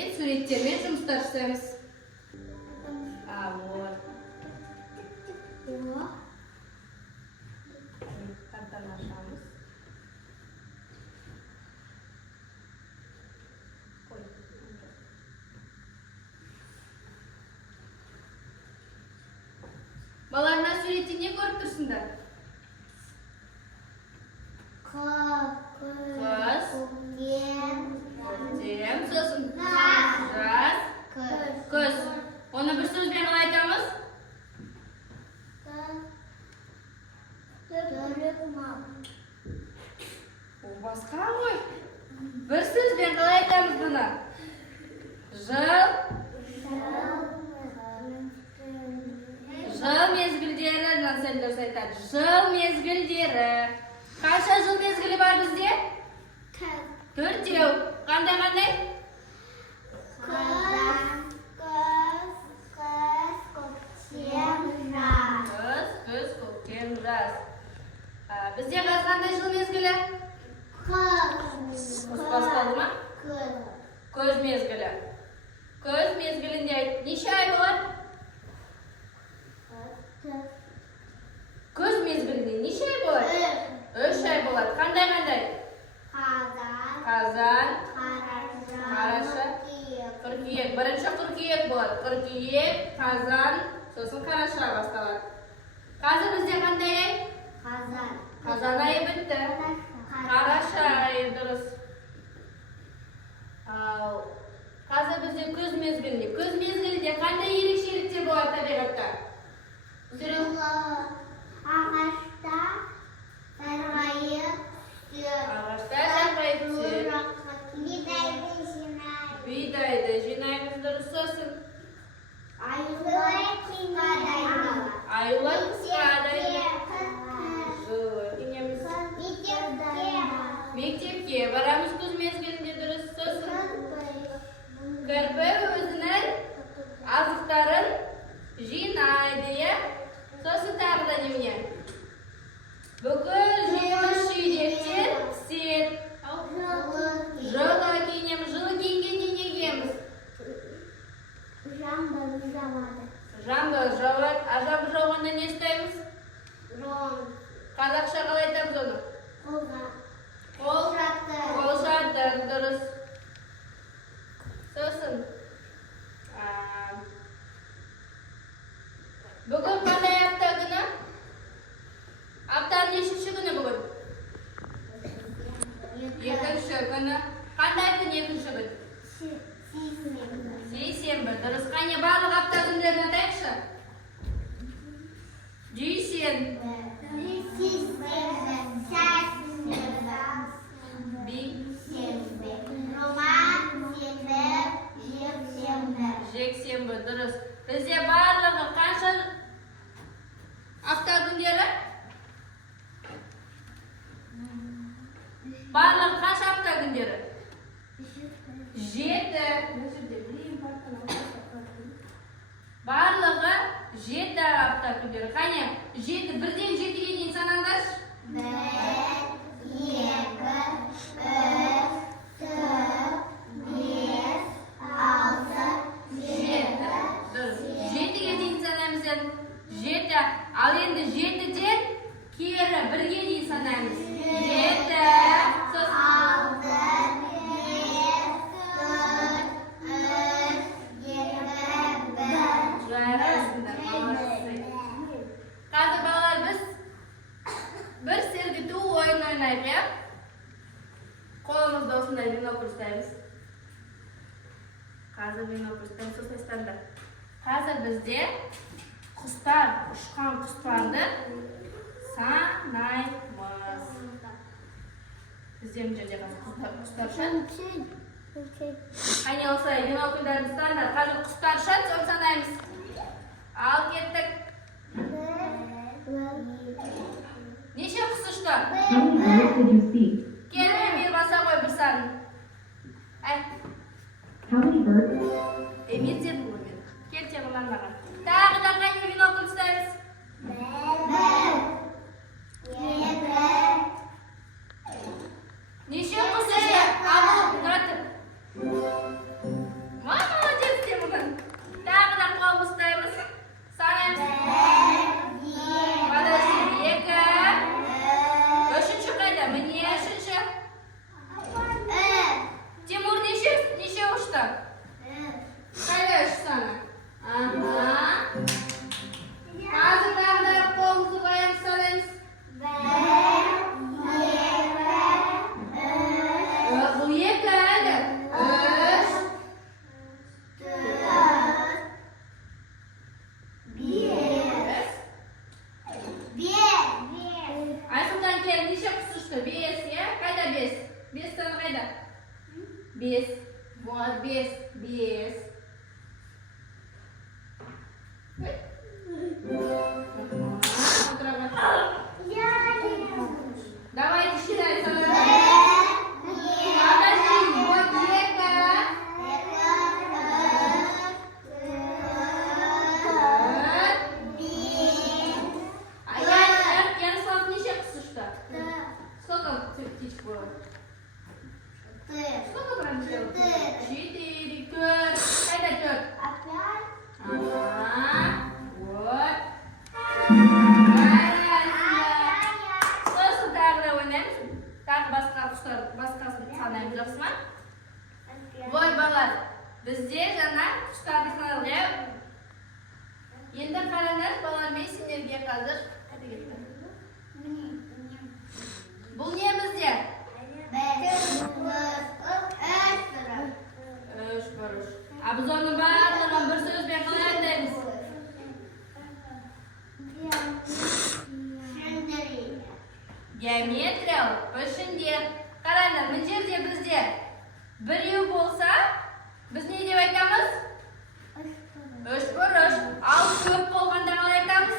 берілген суреттермен жұмыстар жасаймыз. Вот. Картаны ашамыз. Балаларына суретте не көріп тұрсыңдар? Қыз, көктем, сосын жаз, күз. Оны бір сөзбен қалай айтамыз? Ол басқа ғой. Бір сөзбен қалай айтамыз бұны? Жыл мезгілдері, Нансен айтады. Жыл мезгілдері. Қанша жыл мезгілі бар бізде? Төртеу. Қандай? Күз, көктем, жаз. Бізде қаз қандай жыл мезгілі? Қыс басталды ма? Көз мезгілі. Көз мезгілінде неше ай болады? Көз мезгілінде неше ай болады? 3 ай болады. Қандай? Қазан, қараша, қыркүйек. Бірінші қыркүйек болады. Қыркүйек, қазан, сосын қараша басталады. Қазір бізде қандай ай? Қазан айы бітті. Қараша айы дұрыс. Қазір бізде көз мезгілінде. Көз мезгілінде қандай ерекшеліктер болады табиғатта? Ағашта жарқырайды түседі. Бидайды жинаймыз дұрыс сосын. Айлар қысқа дайындалады. Жылы киінеміз. Мектепке барамыз күз мезгілінде дұрыс сосын. Кірпі өзінің азықтарын жинайды. Сосын тағы да немене? Бүкіл жеміс-жидектер піседі. Жылы киінеміз. Жылы киінгенде не киеміз? Жаңбыр жауады. Жаңбыр жауғанда не істейміз? Қазақша қалай айтамыз оны? Қол шатыр, дұрыс. Сосын. Бүгін қандай апта күні? Аптаның нешінші күні бүгін? Екінші күні. Қандай күн екінші күн? Сейсенбі. Дұрыс. Қане барлық апта күндерін атайықшы? Дүйсенбі. Жексенбі. Дұрыс. Бізде барлығы қанша апта күндері? Барлығы қанша апта күндері? 7. Барлығы 7 апта күндері. Қане? 7. Бірден 7-ге дейін санаңдаршы. 1, 2, 3, 7-ге дейін санаймыз. 7. Ал енді 7-ден кері 1-ге дейін санаймыз. 7, 6, 5, 4, 3, 2, 1. Қазір балалар біз бір сергіту ойын ойнайық. Қолымызды осындай бинокль ұстаймыз. Қазір бинокль ұстаймыз, сосын стандар. Қазір бізде құстар, ұшқан құстарды санаймыз. Бізде мына жерде құстар ұшады. Қане осылай бинокльдерді стандар. Қазір құстар ұшады, соны санаймыз. Ал кеттік. Неше құс ұшты? Келмей бері баса қой бір санын. Мен дедім ғой мен. Кел тегілан маған. Тағы да қайын бинокль ұстаймыз. 1, 2. Неше құс ұшты? Ал, тұра тұр. Қараңдар, балалар, мен сендерге қазір. Бұл не бізде? Үш бұрыш. А біз оның барлығын бір сөзбен қалай айтамыз? Геометриялық пішіндер. Қараңдар, мына жерде бізде біреу болса, біз не деп айтамыз? Үш бұрыш. Ал көп болғанда қалай айтамыз?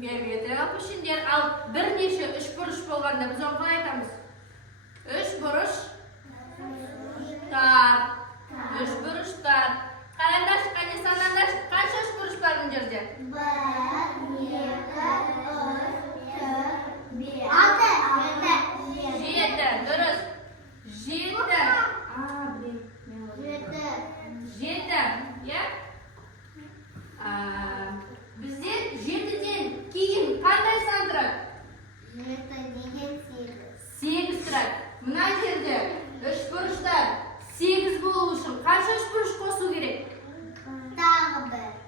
Геометриялық пішіндер. Ал бірнеше үш бұрыш болғанда біз оны қалай айтамыз? Үш бұрыштар. Үш бұрыштар. Қараңдар, қане санаңдар, қанша үш бұрыш бар мына жерде? 7, дұрыс. 7. Ya? Bizde 7'den keyin qanday san turadi? 8 turadi. Mana yerda 3 burishlar 8 bo'lishi uchun qancha 3 burish qo'shish kerak?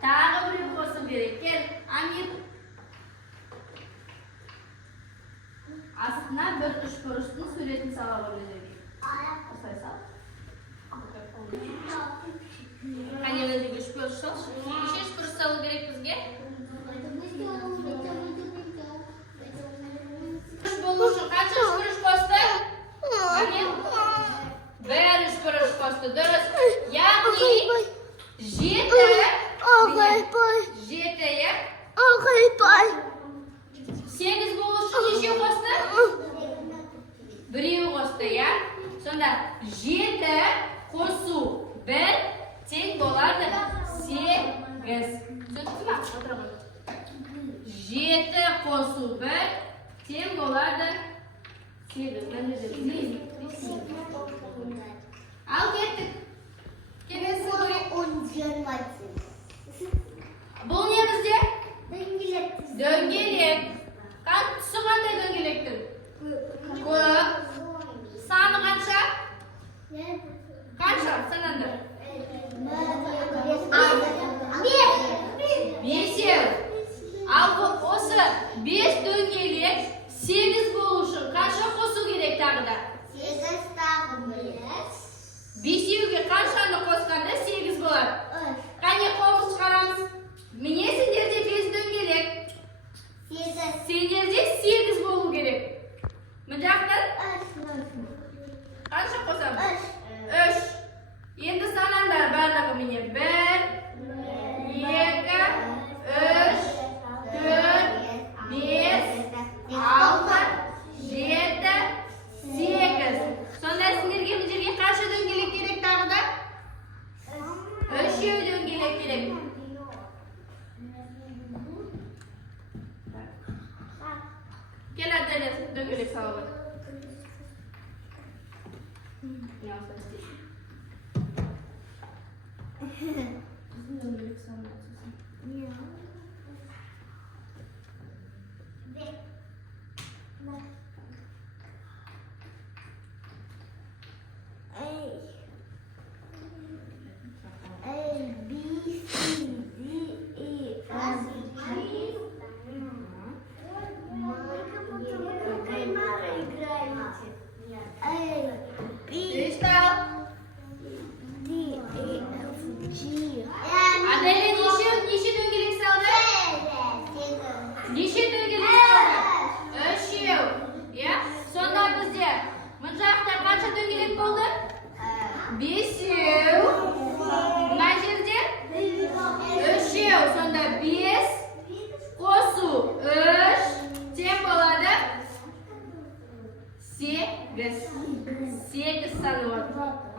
Tag'i bir qo'shish kerak. Kel, Amir. Aslida bir 3 burishning suratini sola olamiz. Qo'saysan. Qani o'ziga 3 burish sol. 3 burish sol kerak bizga. 3 bo'lish uchun qancha 3 burish qo'shdi? Amir. Bir 3 burish qo'shdi. Durust. Ya'ni 7 ya. 8 bo'lish uchun necha qo'shdi? 1 qo'shdi ya. Sonda 7 qo'shuv 1 teng bo'ladi 8. Tushundingmi? O'tiraman. 7 qo'shuv 1 teng bo'ladi 8. Al ketdik. Kelasi bu ne bizde? Döngelek. Qancha qanday döngelekdir? Ko'p. Sani qancha? Qancha sanandir? 5. Al bu o'sha 5 döngelek 8 bo'lishi uchun qancha qo'shuv kerak tag'ida? 5 ga qanchani qo'shganda 8 bo'ladi. Qani qo'shib chiqaramiz? Mene senderje 5 döngelek. Senderje 8 bo'lu kerak. Mijaqdir? Qancha qo'shamiz? 3. Endi sananglar barlig'i mene 1 2 3 4 5 6 7 8. Sonda senderga bu yerga qancha döngelek kerak tag'ida? 3 döngelek kerak. Keladi döngelek savol.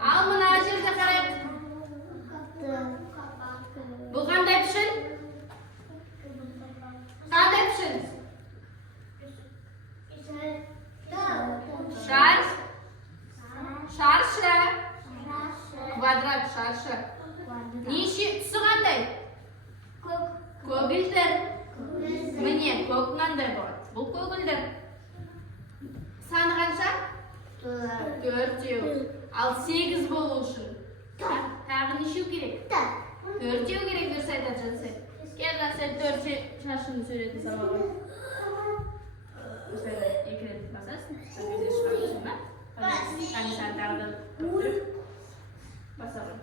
Al mana yerda qarang. Bu qanday pishin? Qanday pishin? Sharshi. Kvadrat sharshi. Nishi tusi qanday? Ko'gildir. Mene ko'k qanday bor? Bu ko'gildir. Sani qancha? 4. Al 8 bo'lishi. Tag'i nishi kerak? Төртеу керек дұрыс айтады Жансай. Келді сен төртеу шашыңды сөйлетін сабағы. Осылай екі рет басасың. Өздері шығармайсың ба? Қане сән тағы да баса ғой.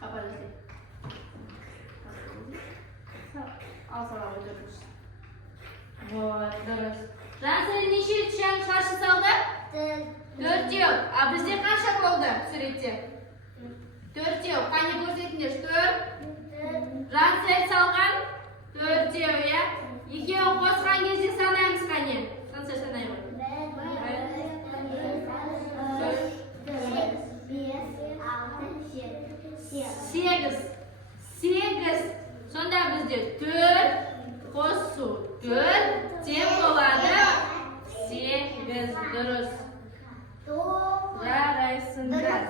Папа жасай. Ал сабағы өтірміз. Вот, дұрыс. Жансай неше шашы салды? Төртеу. А бізде қанша болды суретте? Төртеу. Қане көрсетіңдер? Төрт. Жансай салған? Төртеу, иә? Екеуін қосқан кезде санаймыз қане? Жансай санай ғой. Сегіз. Сегіз. Сонда бізде төрт қосу. Төрт тең болады. Сегіз. Дұрыс. Жарайсыңдар.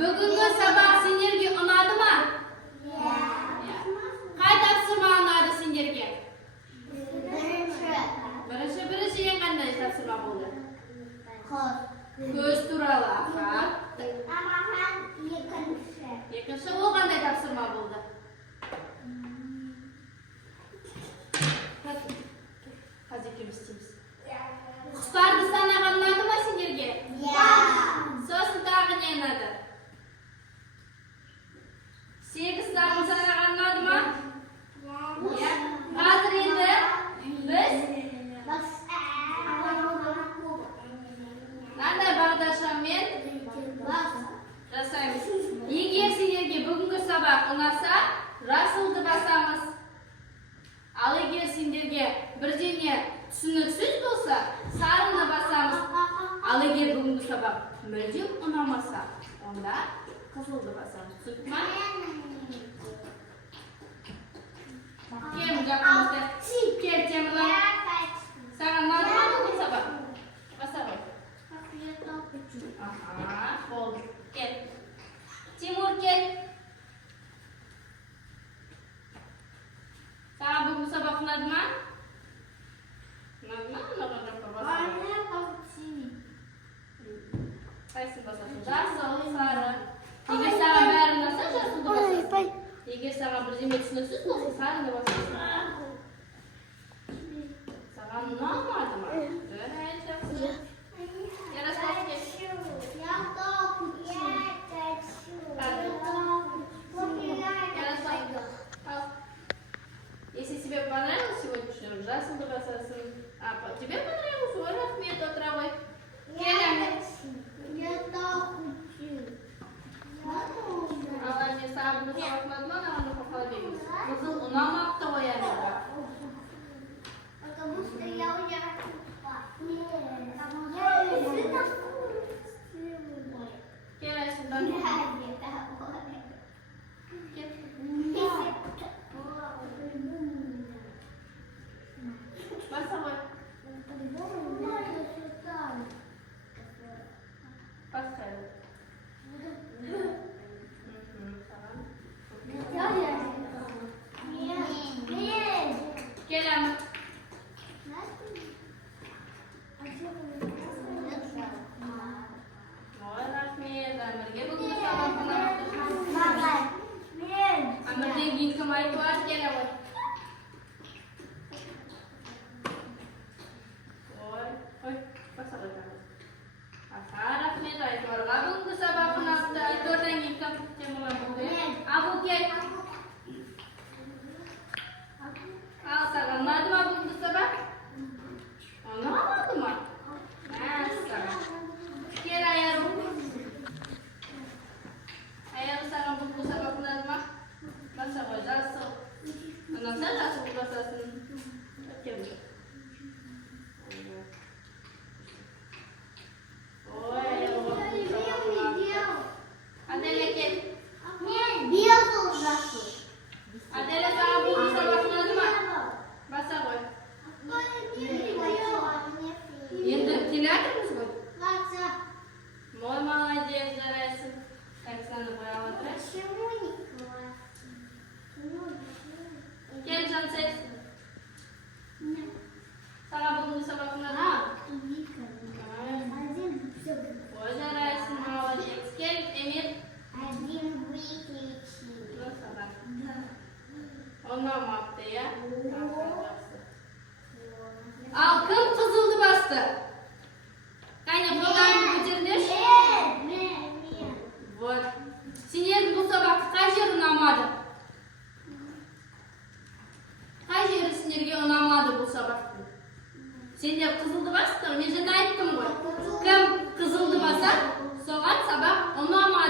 Бүгінгі сабақ сендерге ұнады ма? Қай тапсырма ұнады сендерге? Бірінші ең қандай тапсырма болды? Көз туралы ақпарат. Екінші ол қандай тапсырма болды? Қазір екеуміз істейміз. Құстарды санаған ұнады ма сендерге? Сосын тағы не ұнады? Сегіз санын санаған ұнады ма? Қазір енді біз қандай бағдаршаммен жасаймыз. Егер сендерге бүгінгі сабақ ұнаса, жасылды басамыз. Ал егер сендерге бірдеңе түсініксіз болса, сарыны басамыз. Ал егер бүгінгі сабақ мүлдем ұнамаса, онда қызылды басамыз. Түсінді ме? Кел жақынымызда. Кел Темірлан. Саған ұнады ма бүгінгі сабақ? Баса ғой. Болды. Кел. Тимур, кел. Саған бүгінгі сабақ ұнады ма? Ұнады ма? Ұнаған жаққа баса ғой. Қайсын басасың? Жасыл, сары. Егер саған бәрі ұнаса, жасылды басасың. Егер саған бірдеме түсініксіз болса, сарыны басасың. Саған ұнамады ма? Жарайды, жақсы. Ярослав, кел. Если тебе понравилось сегодняшний урок, жасылды басасың. Тебе понравилось? Ой, рахмет, отравой. Kalau misalnya bukan teman-teman, akan lupa kalau bastı? Kaynak kollarını götürdüş. Вот. Сендердің бұл сабақты қай жері ұнамады? Қай жері сендерге ұнамады бұл сабақты? Сендер қызылды бастыңдар, мен жаңа айттым ғой. Кім қызылды баса, соған сабақ ұнамады.